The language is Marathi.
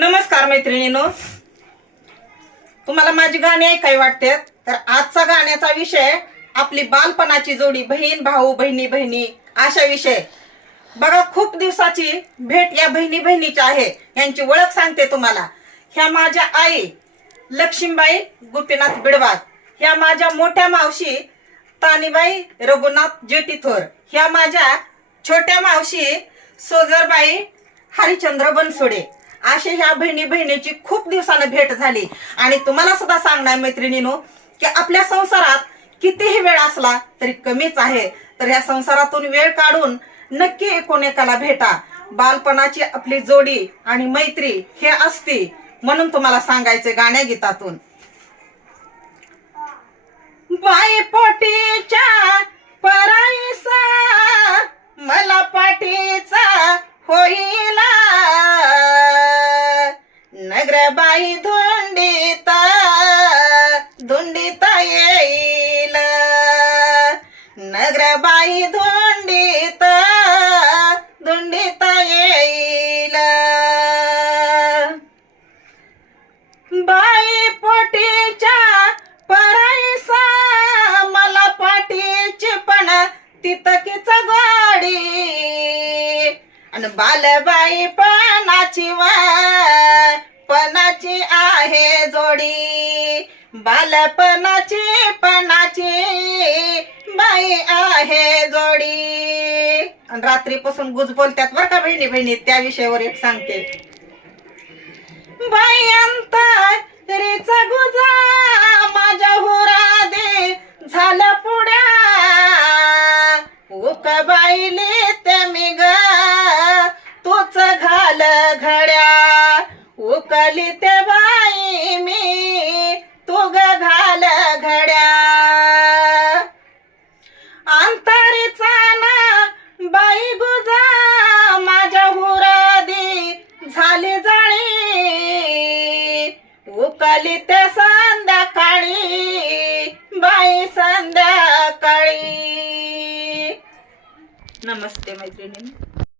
नमस्कार मैत्रिणीनो. तुम्हाला माझी गाणी ऐकाय वाटतात तर आजचा गाण्याचा विषय आपली बालपणाची जोडी बहीण भाऊ बहिणी बहिणी अशा विषय. बघा खूप दिवसाची भेट या बहिणी बहिणीची आहे यांची ओळख सांगते तुम्हाला. ह्या माझ्या आई लक्ष्मीबाई गोपीनाथ बिडवाग ह्या माझ्या मोठ्या मावशी तानीबाई रघुनाथ जेटीथोर. ह्या माझ्या छोट्या मावशी सोजरबाई हरिचंद्र बनसोडे. असे ह्या बहिणी बहिणीची खूप दिवसानं भेट झाली. आणि तुम्हाला सुद्धा सांगणार मैत्रिणीनो की आपल्या संसारात कितीही वेळ असला तरी कमीच आहे. तर ह्या संसारातून वेळ काढून नक्की एकोणेकाला भेटा. बालपणाची आपली जोडी आणि मैत्री हे असती म्हणून तुम्हाला सांगायचे गाण्या गीतातून. बाई पोटीच्या नगरबाई धुंडीता धुंडीता येईल. नगरबाई धुंडीता धुंडीता येईल. बाई पोटीच्या परायसा मला पाठीची पण तितकीच गाडी. आणि बालबाई पणाची वा पणाची आहे जोडी. बालपणाची पणाची बाई आहे जोडी. आणि रात्रीपासून गुज बोलतात बरं का बहिणी बहिणी त्या विषयावर एक सांगते. बायांत तरीचा गुजा माझ्या हुरा दे झालं पुड्या उक बाईले ते मी ग तूच घाल घड. उकली ते बाई मी तू घाल घड्या. अंतरीचा ना बाई गुजा माझ्या हुरादी झाली जाळी. उकली ते संध्याकाळी बाई संध्याकाळी. नमस्ते मैत्रिणी.